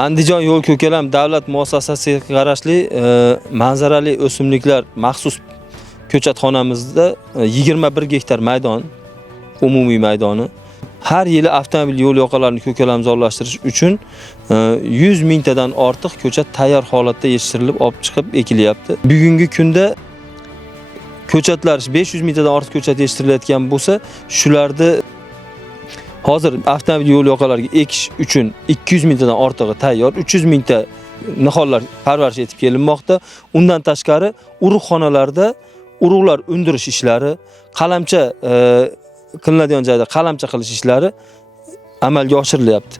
Andijon yo'l ko'kalam davlat muassasasiga qarashli manzarali o'simliklar maxsus ko'chatxonamizda 21 gektar maydon, umumiy maydoni. Har yili avtomobil yo'l yoqalarini ko'kalamzorlashtirish uchun 100 mingtadan ortiq ko'chat tayyor holatda yetishtirilib olib chiqib ekilyapti. Bugungi kunda ko'chatlar 500 mingtadan ortiq ko'chat yetishtirilayotgan bo'lsa, shularni hozir avtomobil yo'l yoqalariga ekish uchun 200 mingtadan ortig'i tayyor, 300 mingta nihollar parvarish etib kelinmoqda. Undan tashqari urug'xonalarda urug'lar undirish ishlari, qalamcha qilinadigan joyda qalamcha qilish ishlari amalga oshirilyapti.